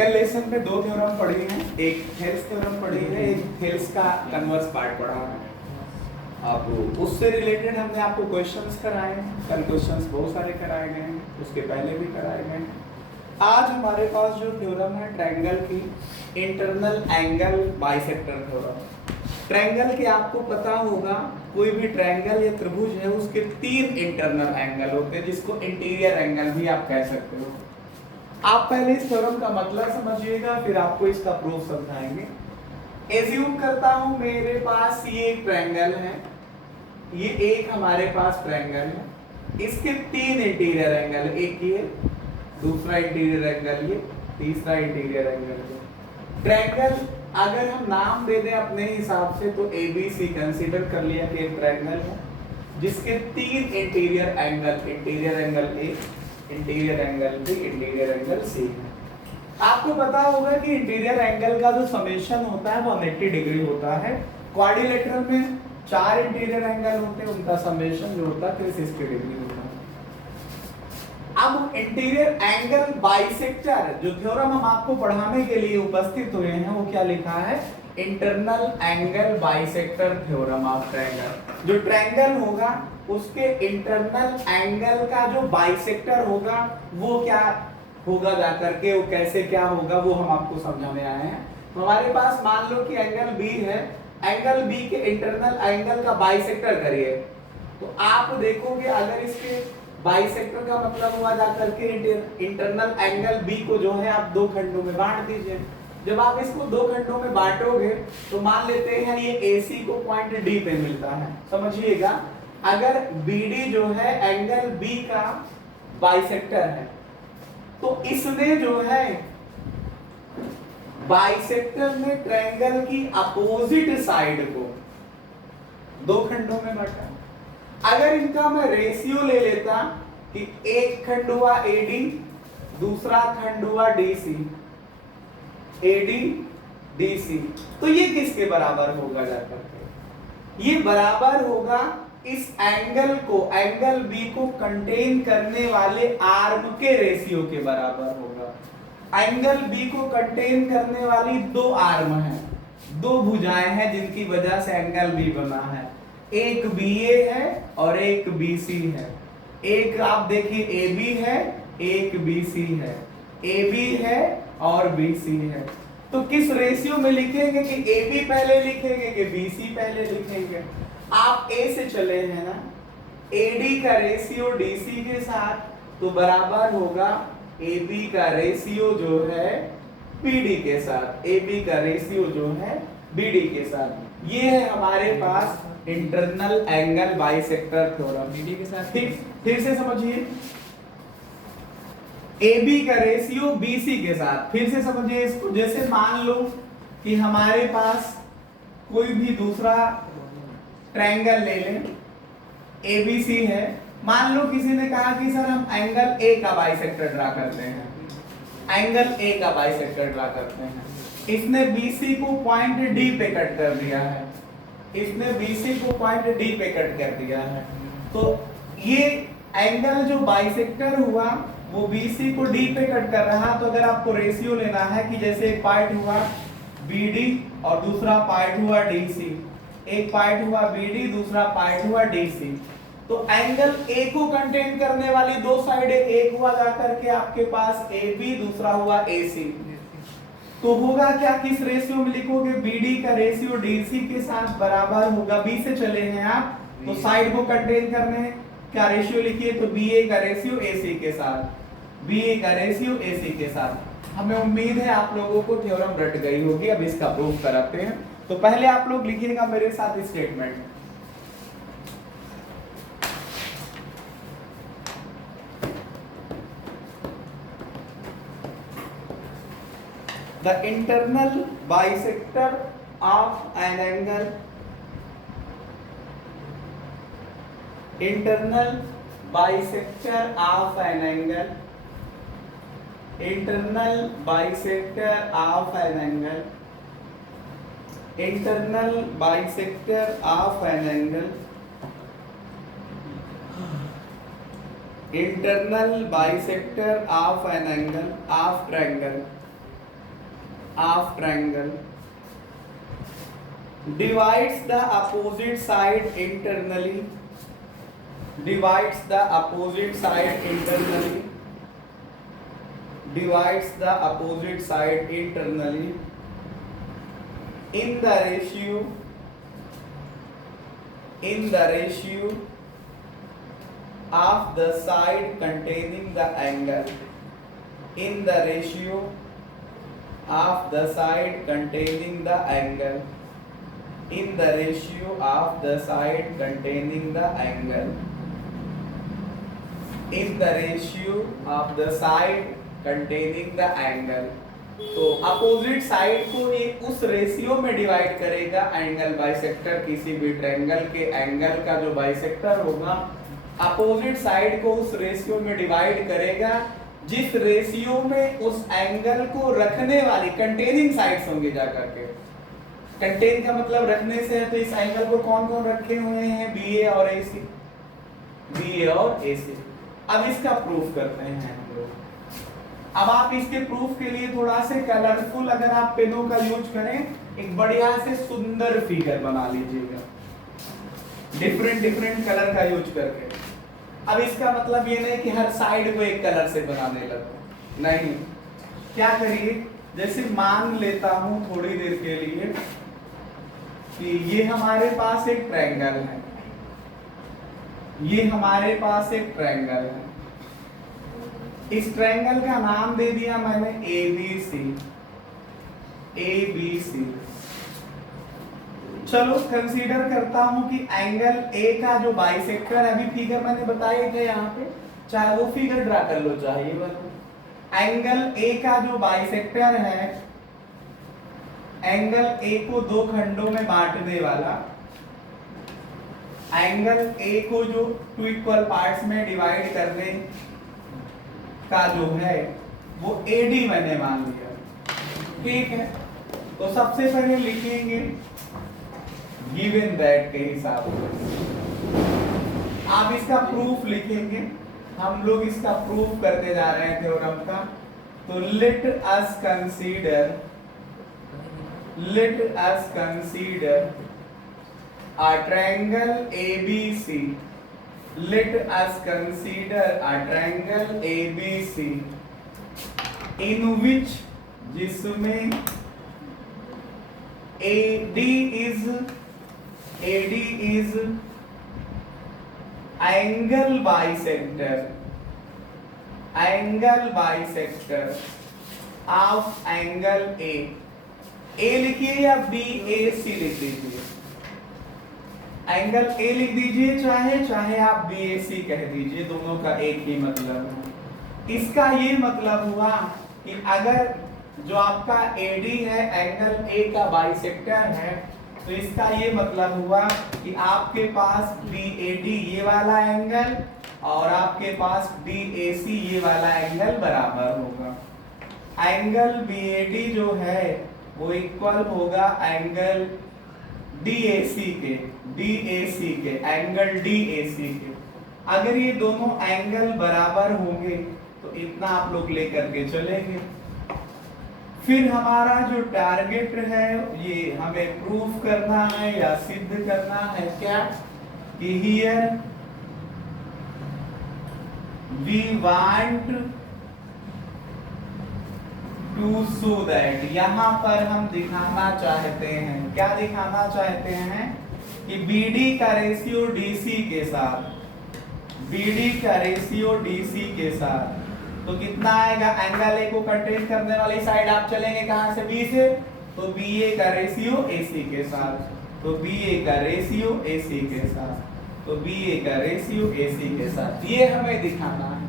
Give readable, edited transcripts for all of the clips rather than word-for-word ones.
कल लेसन में दो थ्योरम पढ़ी हैं, एक थेल्स थ्योरम पढ़ी है, एक थेल्स का कन्वर्स पार्ट पढ़ा है। अब उससे रिलेटेड हमने आपको क्वेश्चंस कराए हैं, कल क्वेश्चंस बहुत सारे कराए गए हैं, उसके पहले भी कराए गए हैं। आज हमारे पास जो थ्योरम है ट्रायंगल की, internal angle bisector theorem. Triangle के आपको पता होगा, कोई भी ट्रायंगल या त्रिभुज है उसके तीन इंटरनल एंगल होते हैं, जिसको इंटीरियर एंगल भी आप कह सकते हो। आप पहले इस थ्योरम का मतलब समझिएगा, फिर आपको इसका प्रूफ समझाएंगे। एज्यूम करता हूं मेरे पास ये एक ट्रायंगल है, ये एक हमारे पास ट्रायंगल है, इसके तीन इंटीरियर एंगल, एक ये, दूसरा इंटीरियर एंगल ये, तीसरा इंटीरियर एंगल ये। ट्रायंगल अगर हम नाम दे दें अपने हिसाब से तो ABC कंसीडर कर लिया कि एक ट्रायंगल है जिसके तीन interior angle, interior angle A, interior angle B, interior angle C है। आपको पता होगा कि इंटीरियर एंगल का जो समेशन होता है वो 180 डिग्री होता है। क्वाड्रिलेटरल में चार इंटीरियर एंगल होते हैं, उनका समेशन जो होता है 360 डिग्री होता है। अब इंटीरियर एंगल बाइसेक्टर जो थ्योरम हम आपको पढ़ाने के लिए उपस्थित हुए हैं वो क्या लिखा है, internal angle bisector theorem of triangle. जो ट्रायंगल होगा उसके इंटरनल एंगल का जो बाइसेक्टर होगा वो क्या होगा, जाकर के वो कैसे क्या होगा वो हम आपको समझाने आए हैं। तो हमारे पास मान लो कि एंगल B है, एंगल B के इंटरनल एंगल का बाइसेक्टर करिए, तो आप देखोगे अगर इसके बाइसेक्टर का मतलब हुआ जाकर के इंटरनल एंगल B को जो है आप दो खंडों में बांट दीजिए। जब आप इसको दो खंडों में बांटोगे तो मान लेते हैं ये AC को पॉइंट D पे मिलता है। समझिएगा, अगर BD जो है एंगल B का बाइसेक्टर है तो इसने जो है बाइसेक्टर में ट्रायंगल की अपोजिट साइड को दो खंडों में बांटा। अगर इनका मैं रेशियो ले लेता कि एक खंड हुआ AD, दूसरा खंड हुआ DC, AD DC, तो ये किसके बराबर होगा जाकर के, ये बराबर होगा इस एंगल को, एंगल B को कंटेन करने वाले आर्म के रेशियो के बराबर होगा। एंगल B को कंटेन करने वाली दो आर्म हैं, दो भुजाएं हैं जिनकी वजह से एंगल B बना है, एक BA है और एक BC है। एक आप देखिए AB है, एक BC है, AB है और BC है। तो किस रेशियो में लिखेंगे कि AB पहले लिखेंगे कि BC पहले लिखेंगे? आप A से चले हैं ना, AD का रेशियो DC के साथ तो बराबर होगा AB का रेशियो जो है BD के साथ, AB का रेशियो जो है BD के साथ। ये है हमारे पास internal angle bisector theorem. BD के साथ फिर से समझिए, AB का रेशियो BC के साथ, फिर से समझिए इसको। जैसे मान लो कि हमारे पास कोई भी दूसरा ट्रायंगल ले लें, ABC है, मान लो किसी ने कहा कि सर हम एंगल A का बाइसेक्टर ड्रा करते हैं, एंगल A का बाइसेक्टर ड्रा करते हैं। इसने BC को पॉइंट D पे कट कर दिया है, इसने BC को पॉइंट D पे कट कर दिया है, तो ये एंगल जो बाइसेक्टर हुआ वो BC को D पे कट कर रहा। तो अगर आपको रेशियो लेना है कि जैसे एक पार्ट हुआ BD और दूसरा पार्ट हुआ DC, एक पार्ट हुआ BD, दूसरा पार्ट हुआ DC, तो एंगल A को कंटेन करने वाली दो साइडें, एक हुआ जाकर के आपके पास AB, दूसरा हुआ AC, तो होगा क्या, किस रेशियो में लिखोगे, BD का रेशियो DC के साथ बराबर होगा, B से चले हैं आप तो साइड को कंटेन करने क्या रेशियो लिखिए, तो BA का रेशियो AC के साथ, BA का रेशियो AC के साथ। हमें उम्मीद है आप लोगों को थ्योरम रट गई होगी। अब इसका प्रूफ कराते हैं। तो पहले आप लोग लिखिएगा मेरे साथ statement, the internal bisector of an angle, internal bisector of an angle, internal bisector of an angle, internal bisector of an angle, internal bisector of an angle of triangle, of triangle divides the opposite side internally, divides the opposite side internally, divides the opposite side internally in the ratio of the side containing the angle, in the ratio of the side containing the angle, in the ratio of the side containing the angle, in the ratio of the side containing the angle। तो opposite side को ये उस ratio में divide करेगा angle bisector, किसी भी triangle के angle का जो बाइसेक्टर होगा अपोजिट साइड को उस रेशियो में डिवाइड करेगा जिस रेशियो में उस एंगल को रखने वाली कंटेनिंग साइड्स होंगे। जाकर के कंटेन का मतलब रखने से है, तो इस एंगल को कौन कौन रखे हुए हैं, बी ए और ए सी, बी ए और ए सी। अब इसका प्रूफ करते हैं हम लोग। अब आप इसके प्रूफ के लिए थोड़ा से कलरफुल अगर आप पेनों का यूज करें, एक बढ़िया से सुंदर फिगर बना लीजिएगा डिफरेंट डिफरेंट कलर का यूज करके। अब इसका मतलब ये नहीं कि हर साइड को एक कलर से बनाने लगो, नहीं। क्या करिए, जैसे मान लेता हूं थोड़ी देर के लिए कि ये हमारे पास एक ट्रायंगल है, ये हमारे पास एक ट्रायंगल है। इस ट्रायंगल का नाम दे दिया मैंने A B C, A B C. चलो कंसीडर करता हूं कि एंगल ए का जो बाइसेक्टर है, अभी फिगर मैंने बताया था यहाँ पे, चाहे वो फिगर ड्रा कर लो चाहिए वाला। एंगल ए का जो बाइसेक्टर है, एंगल ए को दो खंडों में बांटने वाला, एंगल ए को जो टू इक्वल पार्ट्स में डिवाइड करने का जो है वो AD मैंने मान लिया, ठीक है। तो सबसे पहले लिखेंगे गिवन दैट के हिसाब से। आप इसका प्रूफ लिखेंगे, हम लोग इसका प्रूफ करने जा रहे हैं थ्योरम का। तो let us consider a triangle ABC, let us consider a triangle ABC in which, जिसमें AD is angle bisector of angle A लिखिए या BAC लिख दीजिए। एंगल ए लिख दीजिए, चाहे आप BAC कह दीजिए, दोनों का एक ही मतलब है। इसका ये मतलब हुआ कि अगर जो आपका AD है एंगल A का बाइसेक्टर है, तो इसका ये मतलब हुआ कि आपके पास BAD ये वाला एंगल और आपके पास BAC ये वाला एंगल बराबर होगा। एंगल BAD जो है वो इक्वल होगा एंगल DAC के, एंगल DAC के। अगर ये दोनों एंगल बराबर होंगे तो इतना आप लोग लेकर के चलेंगे। फिर हमारा जो टारगेट है ये हमें प्रूफ करना है या सिद्ध करना है क्या, कि here we want to show that, यहाँ पर हम दिखाना चाहते हैं, क्या दिखाना चाहते हैं, कि BD का रेशियो DC के साथ, BD का रेशियो DC के साथ, तो कितना आएगा, एंगल ए को कंटेन करने वाली साइड आप चलेंगे कहां से, B से, तो BA का रेशियो AC के साथ, तो BA का रेशियो AC के साथ, तो BA का रेशियो AC के साथ, ये हमें दिखाना है,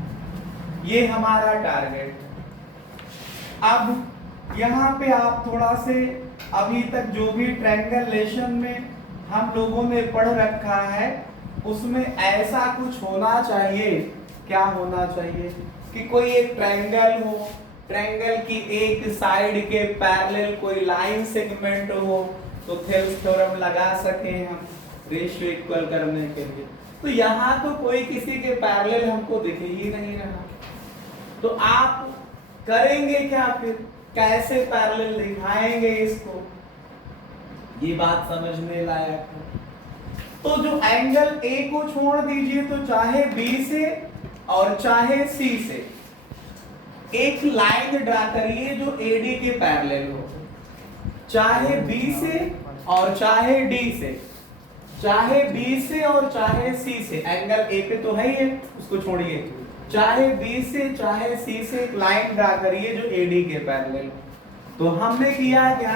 ये हमारा टारगेट। अब यहाँ पे आप थोड़ा से अभी तक जो भी ट्रायंगुलेशन में हम लोगों ने पढ़ रखा है उसमें ऐसा कुछ होना चाहिए, क्या होना चाहिए, कि कोई एक ट्रायंगल हो, ट्रायंगल की एक साइड के पैरेलल कोई लाइन सेगमेंट हो, तो थेल्स थ्योरम लगा सके हम रेशियो इक्वल करने के लिए। तो यहाँ तो कोई किसी के पैरेलल हमको दिख ही नहीं रहा, तो आप करेंगे क्या, फिर कैसे पैरेलल दिखाएंगे इसको, ये बात समझने लायक है। तो जो एंगल ए को छोड़ दीजिए, तो चाहे बी से और चाहे सी से एक लाइन ड्रा करिए जो एडी के पैरेलल हो, चाहे बी से और चाहे डी से, चाहे बी से और चाहे सी से, एंगल ए पे तो है ही है, उसको छोड़िए, चाहे बी से चाहे सी से एक लाइन ड्रा करिए जो एडी के पैरेलल। तो हमने किया क्या,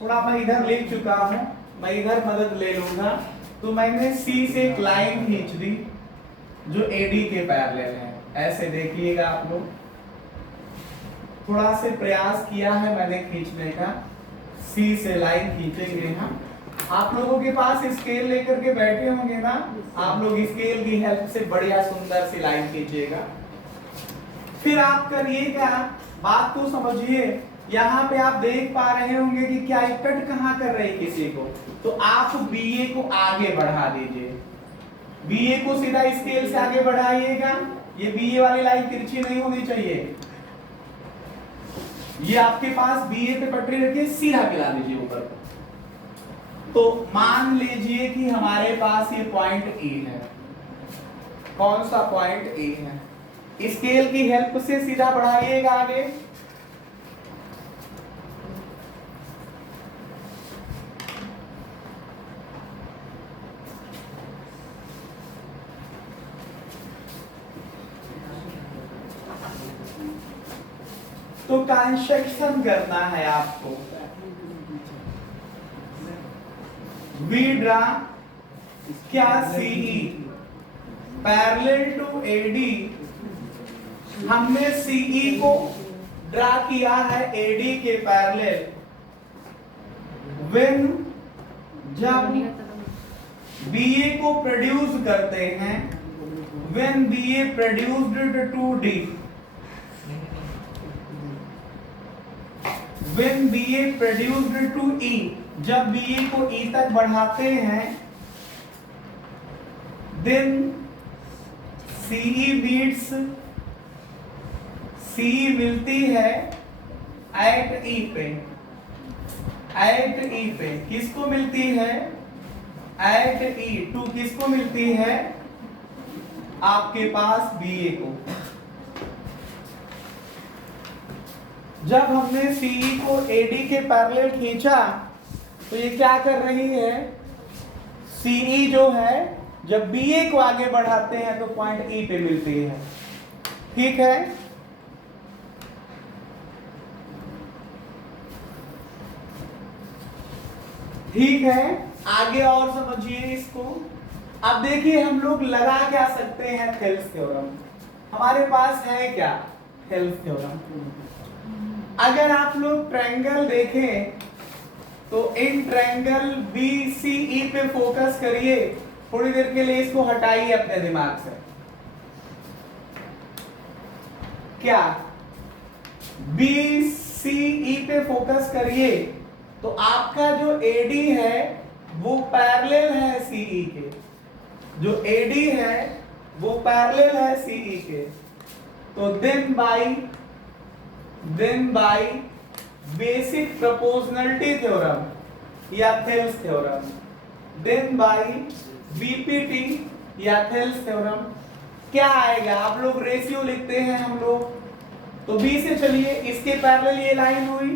थोड़ा मैं इधर लिख चुका हूं, मैं इधर मदद ले लूंगा। तो मैंने सी से एक लाइन खींच दी जो एडी के पैरेलल है, ऐसे देखिएगा आप लोग, थोड़ा से प्रयास किया है मैंने खींचने का, सी से लाइन खींचेंगे हम। आप लोगों के पास स्केल लेकर के बैठे होंगे ना, आप लोग स्केल की हेल्प से बढ़िया सुंदर सी लाइन खींचिएगा। फिर आप करिएगा, बात को समझिए, यहाँ पे आप देख पा रहे होंगे कि क्या कट कहाँ कर रहे हैं किसी को, तो आप बीए को आगे बढ़ा दीजिए, बीए को सीधा स्केल से आगे बढ़ाइएगा, ये बीए वाली लाइन तिरछी नहीं होनी चाहिए, ये आपके पास बीए पे पटरी रखिए, सीधा गिरा दीजिए ऊपर। तो मान लीजिए कि हमारे पास ये पॉइंट ए है, कौन सा पॉइंट ए है, स्केल की हेल्प से सीधा बढ़ाइएगा आगे। तो कंस्ट्रक्शन करना है आपको, वी ड्रा क्या सीई पैरेलल टू एडी, हमने सीई को ड्रा किया है एडी के पैरेलल, व्हेन जब बीए को प्रोड्यूस करते हैं, when BA produced to D, when BA produced to E, जब BA को E तक बढ़ाते हैं, then CE beats, CE मिलती है at E पे, at E पे किसको मिलती है, at E टू किसको मिलती है, आपके पास BA को। जब हमने CE को AD के पैरेलल खींचा, तो ये क्या कर रही है, CE जो है जब BA को आगे बढ़ाते हैं तो पॉइंट E पे मिलती है, ठीक है। ठीक है, आगे और समझिए इसको। अब देखिए हम लोग लगा क्या सकते हैं, थेल्स थ्योरम। हमारे पास है क्या, थेल्स थ्योरम। अगर आप लोग ट्रायंगल देखें तो इन ट्रायंगल BCE पे फोकस करिए, थोड़ी देर के लिए इसको हटाइए अपने दिमाग से। क्या BCE पे फोकस करिए, तो आपका जो AD है वो पैरेलल है CE के, जो AD है वो पैरेलल है CE के। तो then by basic proportionality theorem या Thales theorem, then by BPT या थेल्स थ्योरम, क्या आएगा, आप लोग रेशियो लिखते हैं हम लोग, तो B से चलिए, इसके पैरेलल ये लाइन हुई,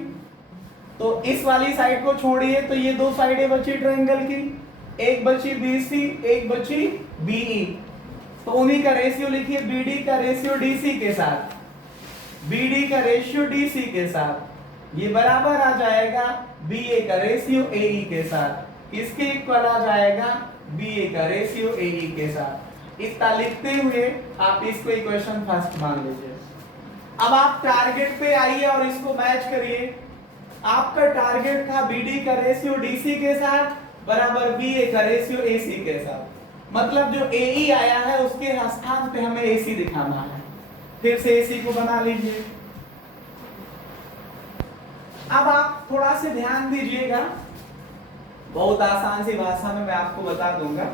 तो इस वाली साइड को छोड़िए, तो ये दो साइडें बची ट्रायंगल की, एक बची BC, एक बची BE, तो उन्हीं का रेशियो लिखिए, BD का रेशियो DC के साथ, BD का रेशियो DC के साथ, ये बराबर आ जाएगा BA का रेशियो AE के साथ, इसके इक्वल आ जाएगा BA का रेशियो AE के साथ। इतना लिखते हुए आप इसको इक्वेशन फर्स्ट मान लीजिए। अब आप टारगेट पे आइए और इसको मैच करिए। आपका टारगेट था BD का रेशियो DC के साथ बराबर BA का रेशियो AC के साथ, मतलब जो AE आया है उसके स्थान पे हमें AC दिखाना है। फिर से AC को बना लीजिए। अब आप थोड़ा से ध्यान दीजिएगा, बहुत आसान सी भाषा में मैं आपको बता दूंगा।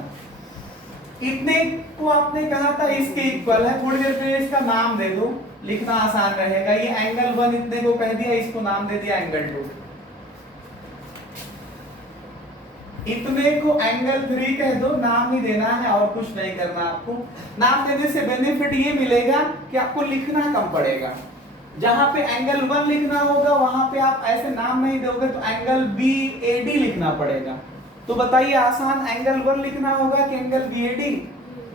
इतने को आपने कहा था इसके इक्वल है, थोड़ी देर पहले इसका नाम दे दो, लिखना आसान रहेगा। ये एंगल 1 इतने को कह दिया, इसको नाम दे दिया एंगल 2। इतने को एंगल 3 कह दो, नाम ही देना है और कुछ नहीं करना आपको। नाम देने से बेनिफिट ये मिलेगा कि आपको लिखना कम पड़ेगा। जहां पे एंगल 1 लिखना होगा वहां पे आप ऐसे नाम नहीं दोगे तो एंगल BAD लिखना पड़ेगा। तो बताइए आसान एंगल 1 लिखना होगा कि एंगल BAD?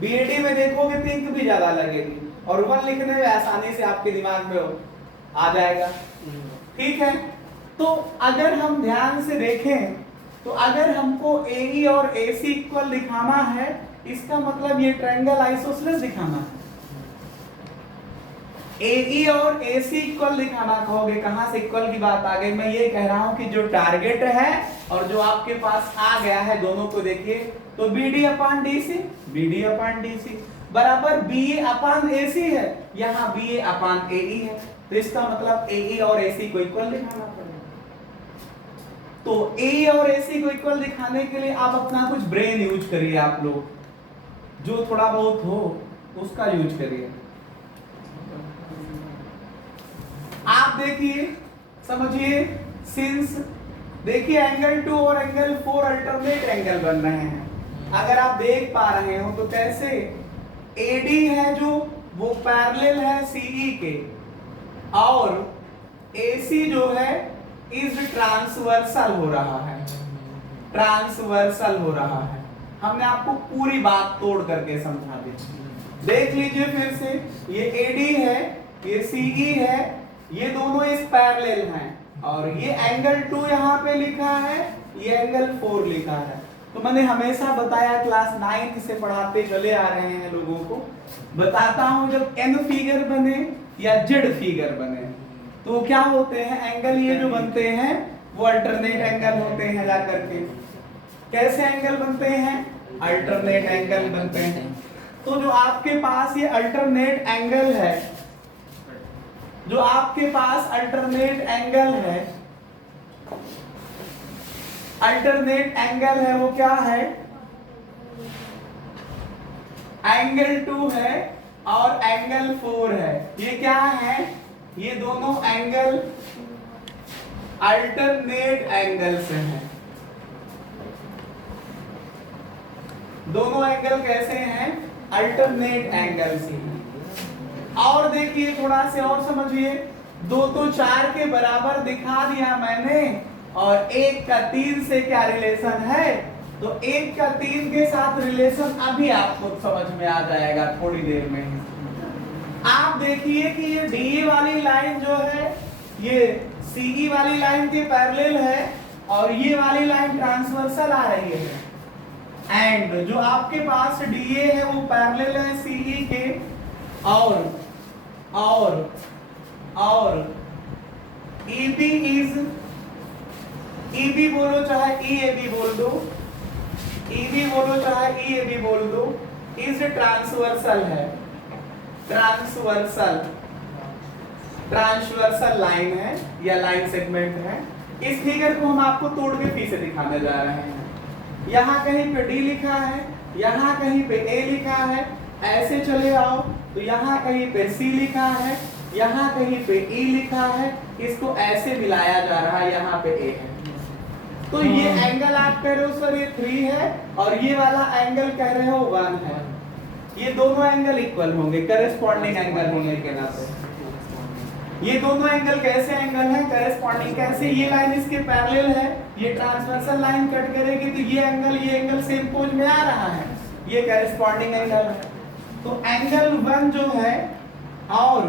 BAD में देखोगे तो इंक भी ज्यादा लगेगी और 1 लिखने में आसानी से आपके दिमाग में आ जाएगा। ठीक है, तो अगर हम ध्यान से देखें तो अगर हमको AE और AC इक्वल दिखाना है, इसका मतलब ये ट्रायंगल आइसोसेलेस दिखाना है। AE और AC इक्वल दिखाना कहोगे, कहां से इक्वल की बात आ गई? मैं ये कह रहा हूं कि जो टारगेट है और जो आपके पास आ गया है दोनों को देखिए, तो BD/DC बराबर BA/AC है, यहाँ BA/AE है, तो इसका मतलब AE और AC को इक्वल दिखाना पड़ेगा। तो AE और AC को इक्वल दिखाने के लिए आप अपना कुछ ब्रेन यूज करिए, आप लोग जो थोड़ा बहुत हो उसका यूज करिए। आप देखिए, समझिए, सिंस देखिए एंगल 2 और एंगल 4 अल्टरनेट एंगल बन रहे हैं। अगर आप देख पा रहे हो तो कैसे AD है जो वो पैरेलल है CE के, और AC जो है इज ट्रांसवर्सल हो रहा है, ट्रांसवर्सल हो रहा है। हमने आपको पूरी बात तोड़ करके समझा दी। देख लीजिए फिर से, ये AD है, ये CE है, ये दोनों इस पैरेलल हैं, और ये एंगल 2 यहाँ पे लिखा है, ये एंगल 4 लिखा है। तो मैंने हमेशा बताया, क्लास 9 से पढ़ाते चले आ रहे हैं लोगों को, बताता हूं जब N फिगर बने या Z फिगर बने तो क्या होते हैं, एंगल ये जो बनते हैं वो अल्टरनेट एंगल होते हैं। जा करके कैसे एंगल बनते हैं? अल्टरनेट एंगल बनते हैं। तो जो आपके पास ये अल्टरनेट एंगल है, जो आपके पास अल्टरनेट एंगल है, अल्टरनेट एंगल है वो क्या है? एंगल 2 है और एंगल 4 है। ये क्या है? ये दोनों एंगल अल्टरनेट एंगल्स हैं। दोनों एंगल कैसे हैं? अल्टरनेट एंगल्स हैं। और देखिए थोड़ा से और समझिए, 2 तो 4 के बराबर दिखा दिया मैंने, और 1 का 3 से क्या रिलेशन है? तो 1 का 3 के साथ रिलेशन अभी आपको समझ में आ जाएगा थोड़ी देर में। आप देखिए कि ये DE वाली लाइन जो है ये CE वाली लाइन के पैरेलल है, और ये वाली लाइन ट्रांसवर्सल आ रही है। एंड जो आपके पास DA है वो पैरेलल है CE के, और EB बोलो चाहे EAB बोल दो, EB बोलो चाहे EAB बोल दो, इज ट्रांसवर्सल है, ट्रांसवर्सल लाइन है या लाइन सेगमेंट है। इस फिगर को हम आपको तोड़ के पीछे दिखाने जा रहे हैं। यहाँ कहीं पे D लिखा है, यहाँ कहीं पे A लिखा है, ऐसे चले आओ तो यहाँ कहीं पे C लिखा है, यहाँ कहीं पे E लिखा है, इसको ऐसे मिलाया जा रहा है, यहाँ पे A है। तो ये एंगल आप कह रहे हो सर ये 3 है, और ये वाला एंगल कह रहे हो 1 है। ये दोनों एंगल इक्वल होंगे, करेस्पॉन्डिंग एंगल होने के नाते। ये दोनों एंगल कैसे एंगल हैं? करेस्पॉन्डिंग। कैसे? ये लाइन इसके पैरेलल है, ये ट्रांसवर्सल लाइन कट करेगी तो ये एंगल सेम पोज में आ रहा है, ये करेस्पॉन्डिंग एंगल है। तो एंगल 1 जो है और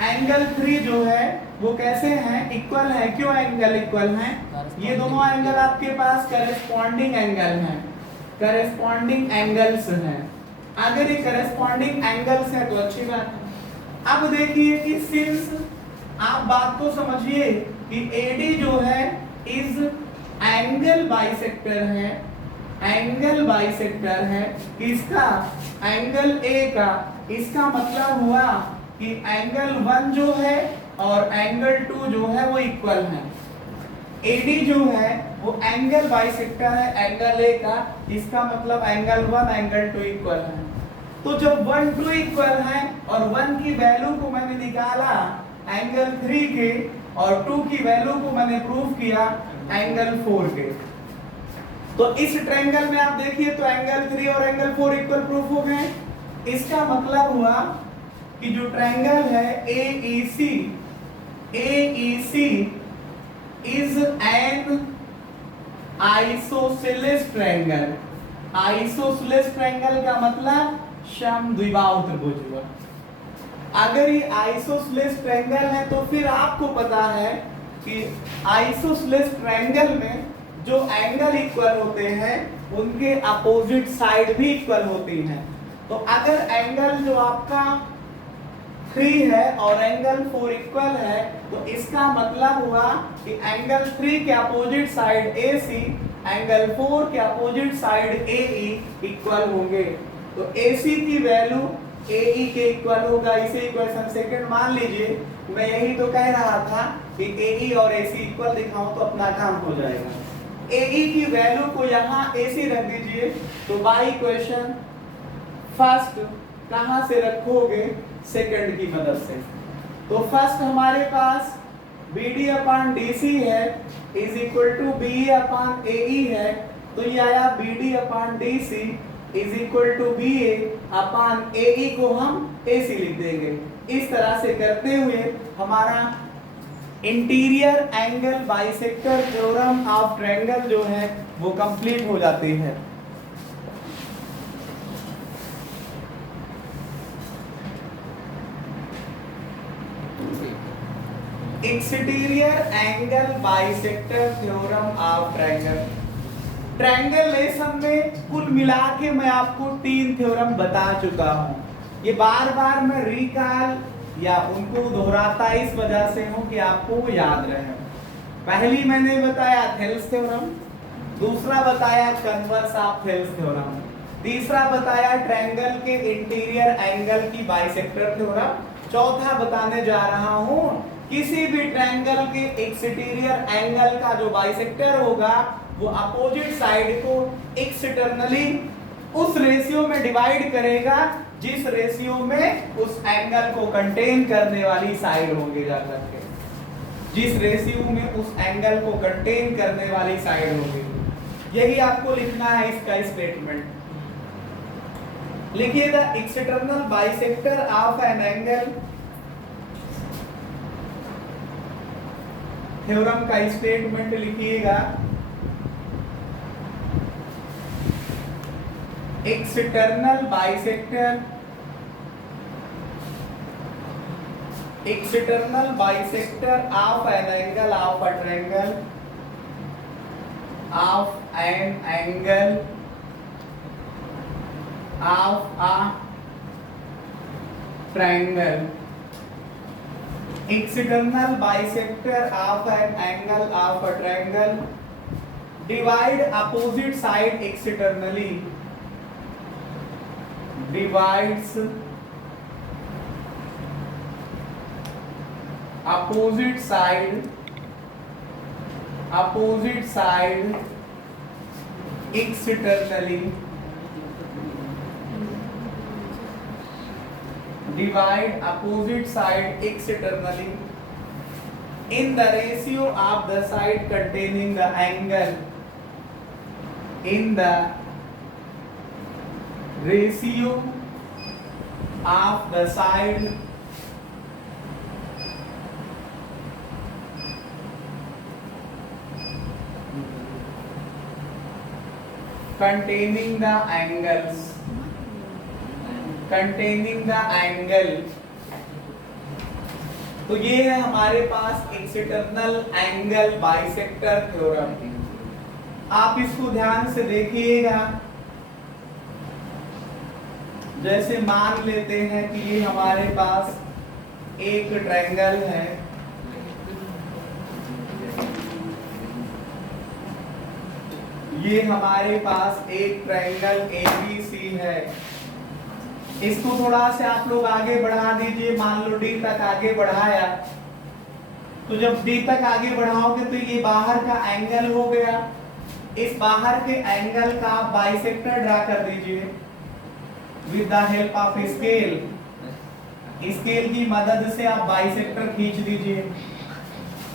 एंगल 3 जो है वो कैसे हैं? इक्वल है। क्यों एंगल इक्वल हैं? ये दोनों एंगल आपके पास करेस्पॉन्डिंग एंगल हैं, करेस्पॉन्डिंग एंगल्स हैं। अगर ये करेस्पॉन्डिंग एंगल्स है तो अच्छी बात है। अब देखिए कि सिंस आप बात को समझिए कि AD जो है इज एंगल बाइसेक्टर है, एंगल बाइसेक्टर है किसका? एंगल A का। इसका मतलब हुआ कि एंगल 1 जो है और एंगल 2 जो है वो इक्वल है। AD जो है वो एंगल बाइसेक्टर है एंगल A का, इसका मतलब एंगल 1 एंगल 2 इक्वल है। तो जब 1 2 इक्वल है और 1 की वैल्यू को मैंने निकाला एंगल 3 के और 2 की वैल्यू को मैंने प्रूव किया एंगल 4 के, तो इस ट्रायंगल में आप देखिए तो एंगल 3 और एंगल 4 इक्वल प्रूफ हो गए। इसका मतलब हुआ कि जो ट्रायंगल है AEC is an isosceles triangle. Isosceles triangle का मतलब समद्विबाहु त्रिभुज हुआ। अगर ये आइसोसेलेस ट्रायंगल है तो फिर आपको पता है कि आइसोसेलेस ट्रायंगल में जो एंगल इक्वल होते हैं उनके अपोजिट साइड भी इक्वल होती हैं। तो अगर एंगल जो आपका 3 है और एंगल 4 इक्वल है तो इसका मतलब हुआ कि एंगल 3 के अपोजिट साइड AC एंगल 4 के अपोजिट साइड AE इक्वल होंगे। तो AC की वैल्यू AE के इक्वल होगा। इसे इक्वेशन सेकंड मान लीजिए। मैं यही तो कह रहा था कि AE और AC इक्वल दिखाऊं तो अपना काम हो जाएगा। AE की वैल्यू को यहाँ AC रख दीजिए तो बाय इक्वेशन फर्स्ट कहां से रखोगे, सेकंड की मदद से। तो फर्स्ट हमारे पास BD अपॉन DC है is equal to BE upon AE है, तो ये आया BD upon DC is equal to BA upon AE को हम AC लिख देंगे। इस तरह से करते हुए हमारा interior angle bisector theorem of triangle जो है वो कंप्लीट हो जाती है। Exterior angle bisector theorem of triangle. Triangle lesson में कुल मिला के मैं आपको 3 थ्योरम बता चुका हूं। ये बार बार मैं रिकॉल या उनको दोहराता इस वजह से हूं कि आपको वो याद रहे। पहली मैंने बताया थेल्स थ्योरम, दूसरा बताया कन्वर्स ऑफ थेल्स थ्योरम, तीसरा बताया ट्रायंगल के इंटीरियर एंगल की बाइसेक्टर थ्योरम, चौथा बताने जा रहा हूं किसी भी ट्रायंगल के एक्सटीरियर एंगल का जो बाइसेक्टर होगा वो अपोजिट साइड को एक्सटर्नली उस रेशियो में डिवाइड करेगा जिस रेशियो में उस एंगल को कंटेन करने वाली साइड होंगे। जाकर के जिस रेशियो में उस एंगल को कंटेन करने वाली साइड होगी, यही आपको लिखना है इसका स्टेटमेंट। लिखिए the external bisector of an angle, theorem का स्टेटमेंट लिखिएगा। External bisector of an angle of a triangle of an angle of a triangle. External bisector of an angle of a triangle divide opposite side externally, divides opposite side externally, divide opposite side externally in the ratio of the side containing the angle, in the ratio of the side containing the angles, containing the angle। तो ये है हमारे पास external angle bisector theorem. आप इसको ध्यान से देखिएगा। जैसे मान लेते हैं कि ये हमारे पास एक ट्रायंगल है, ये हमारे पास एक ट्रायंगल ABC है। इसको थोड़ा से आप लोग आगे बढ़ा दीजिए। मान लो D तक आगे बढ़ाया, तो जब D तक आगे बढ़ाओगे तो ये बाहर का एंगल हो गया। इस बाहर के एंगल का आप बाइसेक्टर ड्रा कर दीजिए। With the help of scale, scale की मदद से आप बाइसेक्टर खींच दीजिए।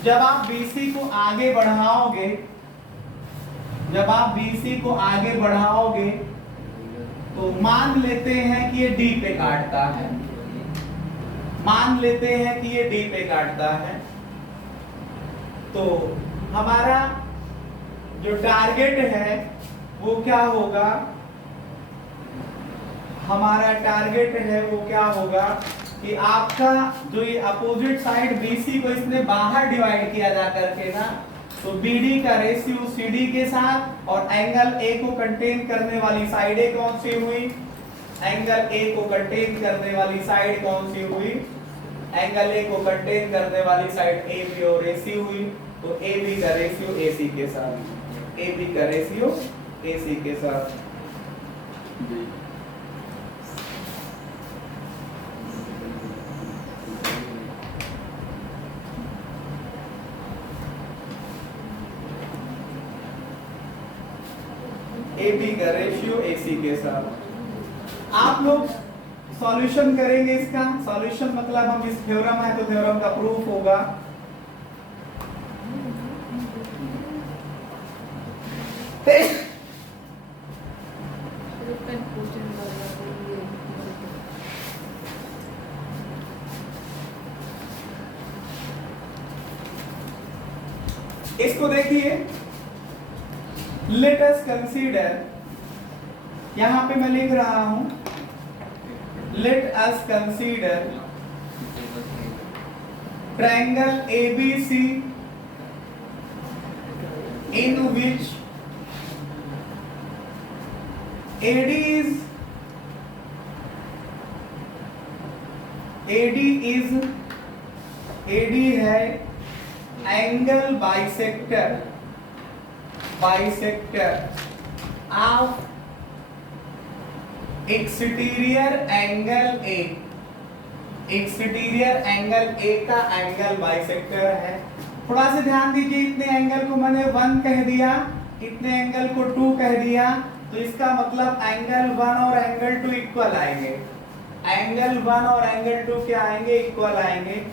जब आप BC को आगे बढ़ाओगे, जब आप BC को आगे बढ़ाओगे तो मान लेते हैं कि ये D पे काटता है, मान लेते हैं कि ये D पे काटता है, तो हमारा जो टारगेट है वो क्या होगा, हमारा टारगेट है वो क्या होगा कि आपका जो ये अपोजिट साइड BC को इसने बाहर डिवाइड किया जा करके ना, तो BD का रेशियो CD के साथ, और एंगल A को कंटेन करने वाली साइड A कौन सी हुई, एंगल A को कंटेन करने वाली साइड कौन सी हुई, एंगल A को कंटेन करने वाली साइड AB और AC हुई, तो AB का रेशियो AC के साथ, AB का रेशियो AC के साथ। AB का रेशियो AC के साथ। आप लोग सॉल्यूशन करेंगे इसका, सॉल्यूशन मतलब हम इस थ्योरम है तो थ्योरम का प्रूफ होगा। इसको देखिए, लेट अस कंसीडर, यहां पे मैं लिख रहा हूं, let us consider triangle ABC in which AD है angle bisector of exterior angle A, exterior angle A का एंगल बाइसेक्टर है। थोड़ा सा ध्यान दीजिए, इतने एंगल को मैंने 1 कह दिया, इतने एंगल को 2 कह दिया, तो इसका मतलब एंगल 1 और एंगल 2 इक्वल आएंगे, एंगल 1 और एंगल 2 क्या आएंगे, इक्वल आएंगे।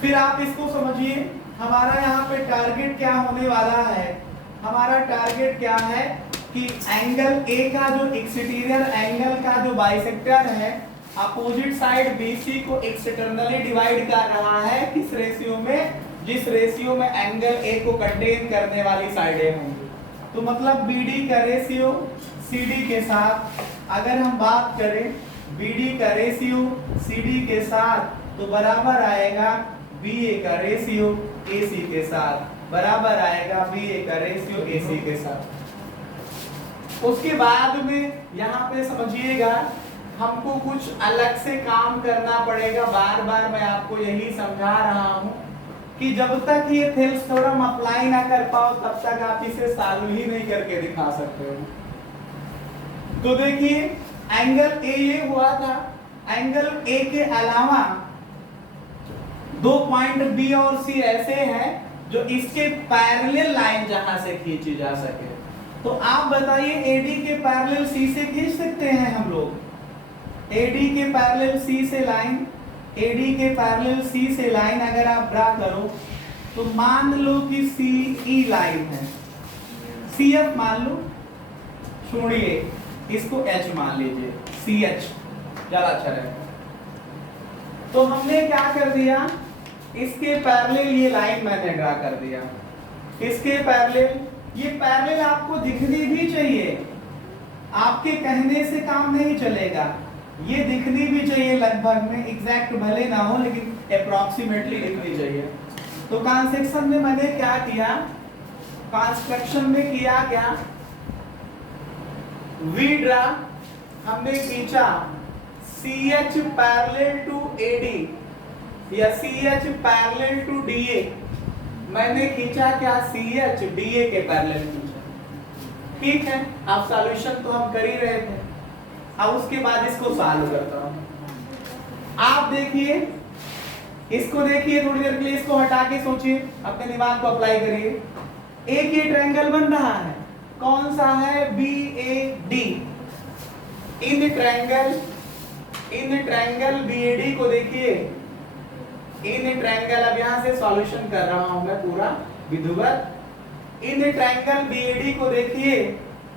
फिर आप इसको समझिए, हमारा यहाँ पे टारगेट क्या होने वाला है, हमारा टारगेट क्या है कि एंगल A का जो एक्सटीरियर एंगल का जो बाइसेक्टर है, अपोजिट साइड BC को एक्सटर्नली डिवाइड कर रहा है, किस रेशियो में, जिस रेशियो में एंगल A को कंटेन करने वाली साइडें होंगी। तो मतलब BD का रेशियो CD के साथ, अगर हम बात करें BD का रेशियो CD के साथ, तो बराबर आएगा BA का रेशियो AC के साथ, बराबर आएगा BA का रेशियो AC के साथ। उसके बाद में यहाँ पे समझिएगा, हमको कुछ अलग से काम करना पड़ेगा। बार बार मैं आपको यही समझा रहा हूँ कि जब तक ये थेल्स थ्योरम अप्लाई ना कर पाओ तब तक आप इसे सॉल्व ही नहीं करके दिखा सकते हो। तो देखिए, एंगल A ये हुआ था, एंगल A के अलावा दो पॉइंट B और C ऐसे हैं जो इसके पैरेलल लाइन जहां से खींची जा सके। तो आप बताइए, AD के पैरेलल C से खींच सकते हैं हम लोग? AD के पैरेलल C से लाइन, AD के पैरेलल C से लाइन अगर आप ड्रा करो तो मान लो कि CE लाइन है, CF मान लो, छोड़िए इसको H मान लीजिए, CH ज्यादा अच्छा रहेगा। तो हमने क्या कर दिया, इसके पैरेलल ये लाइन मैंने ड्रा कर दिया, इसके पैरेलल, ये पैरेलल आपको दिखनी भी चाहिए, आपके कहने से काम नहीं चलेगा, ये दिखनी भी चाहिए लगभग में, एग्जैक्ट भले ना हो लेकिन अप्रॉक्सीमेटली दिखनी चाहिए। तो कंस्ट्रक्शन में मैंने क्या किया, कंस्ट्रक्शन में किया क्या, वी ड्रा, हमने खींचा CH पैरेलल टू AD या CH पैरेलल टू DA, मैंने खींचा क्या, CH DA के पैरेलल खींचा। ठीक है, अब सॉल्यूशन तो हम कर ही रहे थे, अब उसके बाद इसको सॉल्व करता हूं। आप देखिए, इसको देखिए थोड़ी देर के लिए, इसको हटा के सोचिए, अपने दिमाग को अप्लाई करिए। एक ये ट्रायंगल बन रहा है, कौन सा है, BAD। इन ट्रायंगल BAD को देखिए, इन ट्रायंगल, अब यहां से सॉल्यूशन कर रहा हूं मैं पूरा विधिवत। इन ट्रायंगल BAD को देखिए,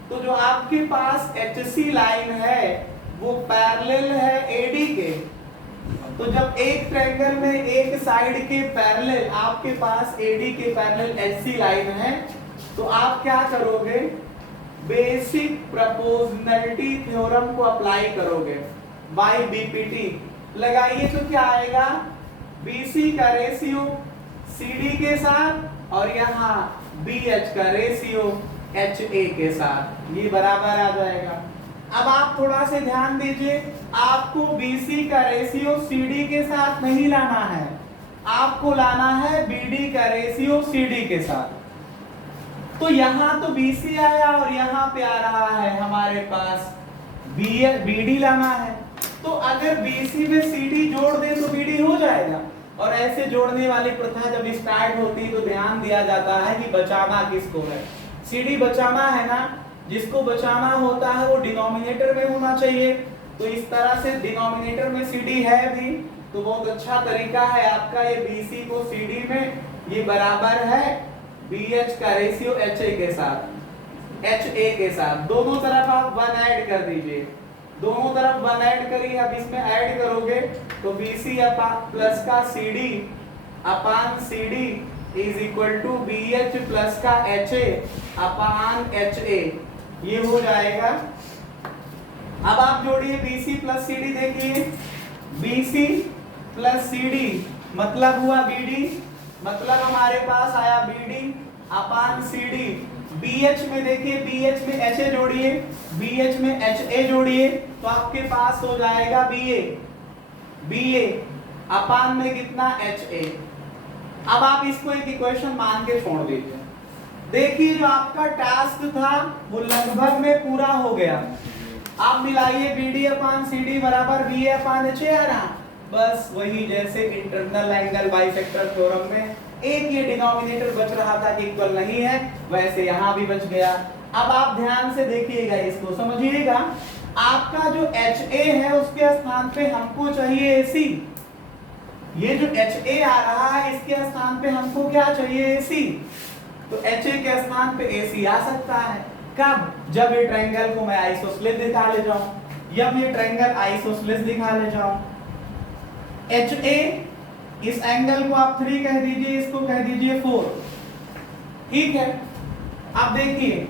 तो जो आपके पास HC लाइन है वो पैरेलल है AD के। तो जब एक ट्रायंगल में एक साइड के पैरेलल आपके पास AD के पैरेलल HC लाइन है, तो आप क्या करोगे, बेसिक प्रोपोर्शनैलिटी थ्योरम को अप्लाई करोगे, बाय BPT लगाइए। तो क्या आएगा, BC का रेशियो CD के साथ और यहाँ BH का रेशियो HA के साथ, ये बराबर आ जाएगा। अब आप थोड़ा से ध्यान दीजिए, आपको BC का रेशियो CD के साथ नहीं लाना है, आपको लाना है BD का रेशियो CD के साथ। तो यहां तो BC आया और यहां पे आ रहा है हमारे पास BD लाना है। तो अगर BC में CD जोड़ दे तो BD हो जाएगा। और ऐसे जोड़ने वाली प्रथा जब स्टार्ट होती है तो ध्यान दिया जाता है कि बचाना किसको है, CD बचाना है ना, जिसको बचाना होता है वो डिनोमिनेटर में होना चाहिए। तो इस तरह से डिनोमिनेटर में CD है भी, तो बहुत अच्छा तरीका है आपका ये BC को CD में, ये बराबर है BH का रेशियो HA के साथ, दोनों तरफ आप 1 ऐड कर दीजिए, दोनों तरफ 1 ऐड करिए। अब इसमें ऐड करोगे तो BC प्लस का CD upon CD is equal to BH plus का HA अपान HA, ये हो जाएगा। अब आप जोड़िए BC प्लस CD, देखिए BC प्लस CD मतलब हुआ BD, मतलब हमारे पास आया BD अपान CD। BH में देखिए, BH में HA जोड़िए, BH में HA जोड़िए, तो आपके पास हो जाएगा BA अपान में कितना, HA। अब आप इसको एक इक्वेशन मान के छोड़ दीजिए। देखिए जो आपका टास्क था वो लगभग में पूरा हो गया। आप मिलाइए BD अपान CD बराबर BA अपान HA आ रहा, बस वही जैसे इंटरनल एंगल बाइसेक्टर थ्योरम में एक ये डिनोमिनेटर बच रहा था कि इक्वल नहीं है, वैसे यहाँ भी बच गया। अब आप ध्यान से देखिएगा, इसको समझिएगा। आपका जो HA है उसके स्थान पे हमको चाहिए AC। ये जो HA आ रहा है इसके स्थान पे हमको क्या चाहिए, AC। तो HA के स्थान पे AC आ सकता है। कब, जब ये ट्रायंगल को मैं आइसोसेलेस दिखा ले जाऊं, जब ये ट्रायंगल आइसोसेलेस दिखा ले जाऊं। HA इस एंगल को आप 3 कह दीजिए, इसको कह दीजिए 4, ठीक है। अब देखिए,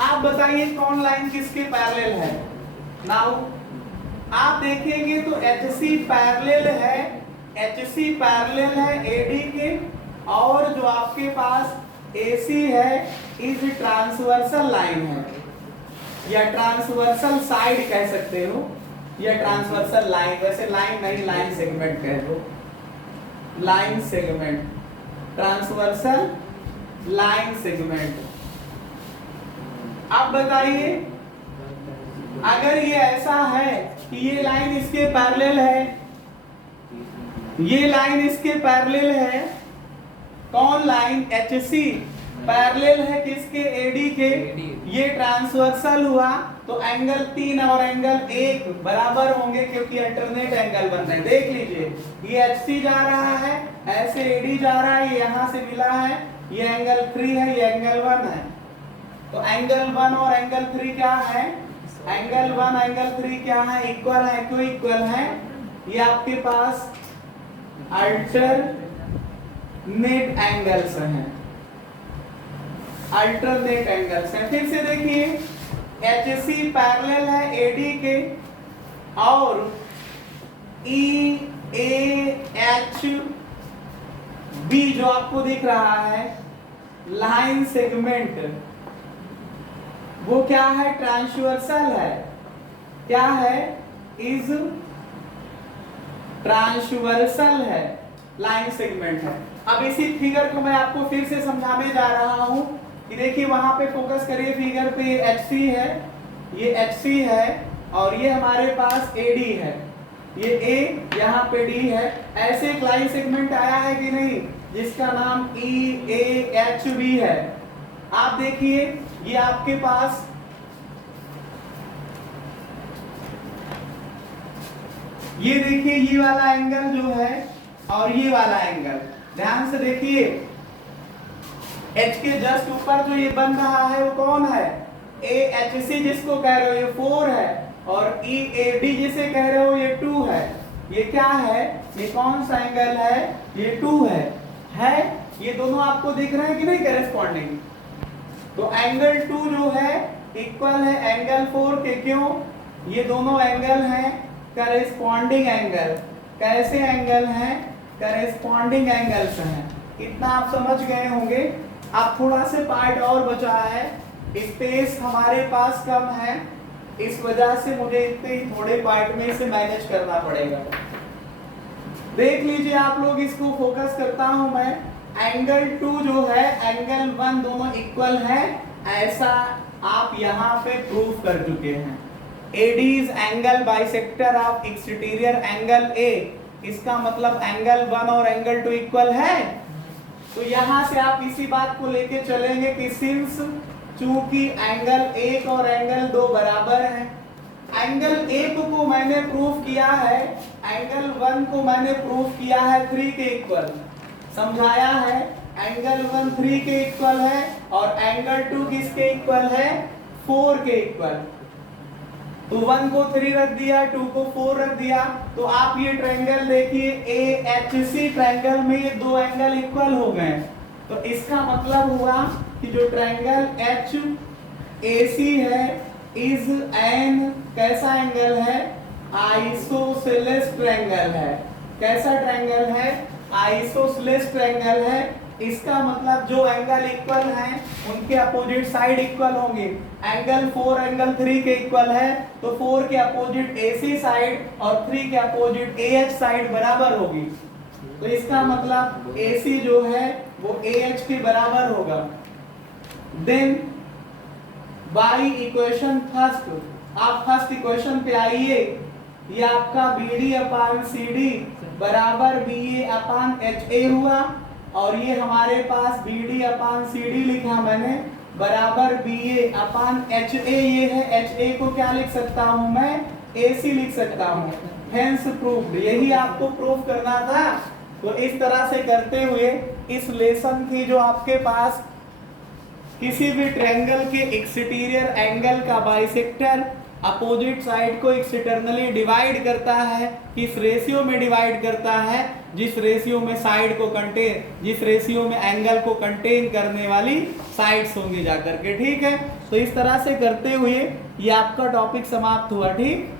आप बताइए कौन लाइन किसके पैरेलल है। नाउ आप देखेंगे तो HC पैरेलल है, HC पैरेलल है AD के, और जो आपके पास AC है इस ट्रांसवर्सल लाइन है, या ट्रांसवर्सल साइड कह सकते हो, या ट्रांसवर्सल लाइन, वैसे लाइन नहीं, लाइन सेगमेंट कह दो, line segment, transversal line segment. अब बताइए, अगर ये ऐसा है कि ये लाइन इसके पैरेलल है, ये लाइन इसके पैरेलल है, कौन लाइन, HC पैरेलल है किसके, AD के, ये ट्रांसवर्सल हुआ, तो एंगल 3 और एंगल 1 बराबर होंगे क्योंकि अल्टरनेट एंगल बन रहे हैं। देख लीजिए, ये HC जा रहा है, ऐसे AD जा रहा है, ये यहां से मिला है, ये एंगल 3 है, ये एंगल 1 है। तो एंगल 1 और एंगल 3 क्या है, एंगल 1 एंगल 3 क्या है, इक्वल है, क्यों इक्वल है, ये आपके पास अल्टरनेट एंगल्स हैं, अल्टरनेट एंगल्स हैं। फिर से देखिए, HC पैरेलल है AD के, और EAHB जो आपको दिख रहा है लाइन सेगमेंट, वो क्या है, ट्रांसवर्सल है, क्या है, इज ट्रांसवर्सल है, लाइन सेगमेंट है। अब इसी फिगर को मैं आपको फिर से समझाने जा रहा हूं कि देखिए, वहां पे फोकस करिए फिगर पे, ये HC है, ये HC है, और ये हमारे पास AD है, ये A, यहाँ पे D है। ऐसे एक लाइन सेगमेंट आया है कि नहीं, जिसका नाम EAHB है, आप देखिए ये आपके पास ये देखिए ये वाला एंगल जो है और ये वाला एंगल, ध्यान से देखिए H के जस्ट ऊपर जो ये बन रहा है वो कौन है? AHC जिसको कह रहे हो ये 4 है, और EAD जिसे कह रहे हो ये 2 है। ये क्या है? ये कौन सा एंगल है? ये 2 है? ये दोनों आपको दिख रहे हैं कि नहीं करेस्पॉन्डिंग? तो एंगल 2 जो है इक्वल है एंगल 4 के, क्यों? ये दोनों एंगल हैं करेस्पॉन्डिंग एंगल। कैसे एंगल हैं? करेस्पॉन्डिंग एंगल्स हैं। इतना आप समझ गए होंगे। अब थोड़ा से पार्ट और बचा है, स्पेस हमारे पास कम है, इस वजह से मुझे इतने ही थोड़े पार्ट में इसे मैनेज करना पड़ेगा। देख लीजिए आप लोग, इसको फोकस करता हूं मैं। एंगल 2 जो है एंगल 1 दोनों इक्वल है, ऐसा आप यहाँ पे प्रूफ कर चुके हैं। AD is angle bisector of exterior angle A। इसका मतलब एंगल 1 और एंगल 2 इक्वल है। तो यहां से आप इसी बात को लेके चलेंगे कि सिंस चूंकि एंगल 1 और एंगल 2 बराबर हैं, एंगल 1 को मैंने प्रूफ किया है, एंगल 1 को मैंने प्रूफ किया है 3 के इक्वल, समझाया है। एंगल 1 3 के इक्वल है और एंगल 2 किसके इक्वल है? 4 के इक्वल। तो 1 को 3 रख दिया, 2 को 4 रख दिया, तो आप ये ट्रायंगल देखिए AHC ट्रायंगल में ये दो एंगल इक्वल हो गए। तो इसका मतलब हुआ कि जो ट्रायंगल HAC है इज एन कैसा एंगल है? आइसोसेलेस ट्रायंगल है। कैसा ट्रायंगल है? आइसोसेलेस ट्रायंगल है। इसका मतलब जो एंगल इक्वल हैं उनके अपोजिट साइड इक्वल होंगे। एंगल 4 एंगल 3 के इक्वल है, तो 4 के अपोजिट AC साइड और 3 के अपोजिट AH साइड बराबर होगी। तो इसका मतलब AC जो है वो AH के बराबर होगा। देन बाई इक्वेशन फर्स्ट, आप फर्स्ट इक्वेशन पे आइए। ये आपका BD अपान CD बराबर BA अपान HA हुआ, और ये हमारे पास BD अपान CD लिखा मैंने बराबर BA अपान HA। ये है HA को क्या लिख सकता हूं मैं? AC लिख सकता हूं। Hence proved. यही आपको प्रूफ करना था। तो इस तरह से करते हुए इस लेसन की जो आपके पास किसी भी ट्रायंगल के एक्सटीरियर एंगल का बाइसेक्टर अपोजिट साइड को एक्सटर्नली डिवाइड करता है, किस रेशियो में डिवाइड करता है? जिस रेशियो में साइड को कंटेन, जिस रेशियो में एंगल को कंटेन करने वाली साइड्स होंगी जाकर के। ठीक है, तो इस तरह से करते हुए ये आपका टॉपिक समाप्त हुआ। ठीक।